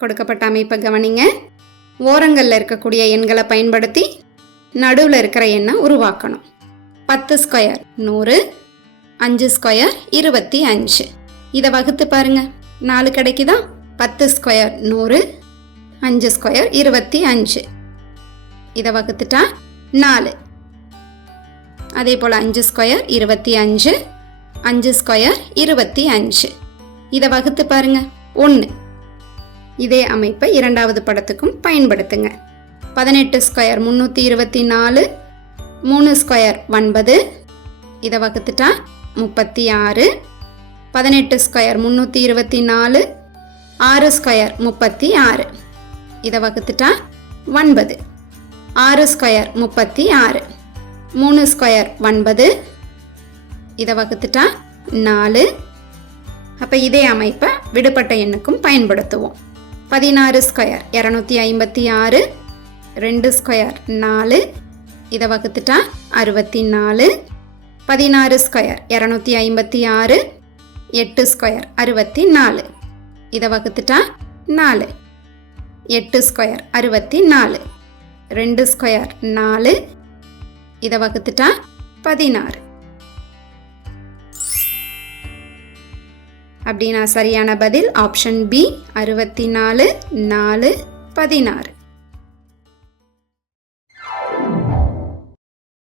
கொடுக்கப்பட்ட அமைப்பை கவனிங்க. ஓரங்களில் இருக்கக்கூடிய எண்களை பயன்படுத்தி நடுவில் இருக்கிற எண்ணை உருவாக்கணும். பத்து ஸ்கொயர் நூறு அஞ்சு ஸ்கொயர் இருபத்தி அஞ்சு. இதை வகுத்து பாருங்க. நாலு கிடைக்குதா? பத்து ஸ்கொயர் நூறு அஞ்சு ஸ்கொயர் இருபத்தி அஞ்சு. இதை வகுத்துட்டா நாலு. அதே போல் அஞ்சு ஸ்கொயர் இருபத்தி அஞ்சு அஞ்சு ஸ்கொயர் இருபத்தி அஞ்சு. இதை வகுத்து பாருங்க. ஒன்று இதே அமைப்பை இரண்டாவது படத்துக்கும் பயன்படுத்துங்க. பதினெட்டு ஸ்கொயர் முந்நூற்றி இருபத்தி நாலு மூணு ஸ்கொயர் ஒன்பது இதை வகுத்துட்டா முப்பத்தி ஆறு. பதினெட்டு ஸ்கொயர் முந்நூற்றி இருபத்தி நாலு ஆறு ஸ்கொயர் முப்பத்தி ஆறு. இதை வகுத்துட்டா ஒன்பது. ஆறு ஸ்கொயர் முப்பத்தி ஆறு மூணு ஸ்கொயர் ஒன்பது இதை வகுத்துட்டா நாலு. அப்போ இதே அமைப்பை விடுபட்ட எண்ணுக்கும் பயன்படுத்துவோம். பதினாறு ஸ்கொயர் இரநூத்தி ஐம்பத்தி ஆறு ரெண்டு ஸ்கொயர் நாலு. இதை வகுத்துட்டா அறுபத்தி நாலு பதினாறு ஸ்கொயர் இரநூத்தி ஐம்பத்தி ஆறு எட்டு ஸ்கொயர் அறுபத்தி நாலு இதை வகுத்துட்டா நாலு. எட்டு ஸ்கொயர் அறுபத்தி நாலு ரெண்டு ஸ்கொயர் நாலு. இதை வகுத்துட்டா பதினாறு. அப்படின்னா சரியான பதில் ஆப்ஷன் பி அறுபத்தி நாலு நாலு பதினாறு.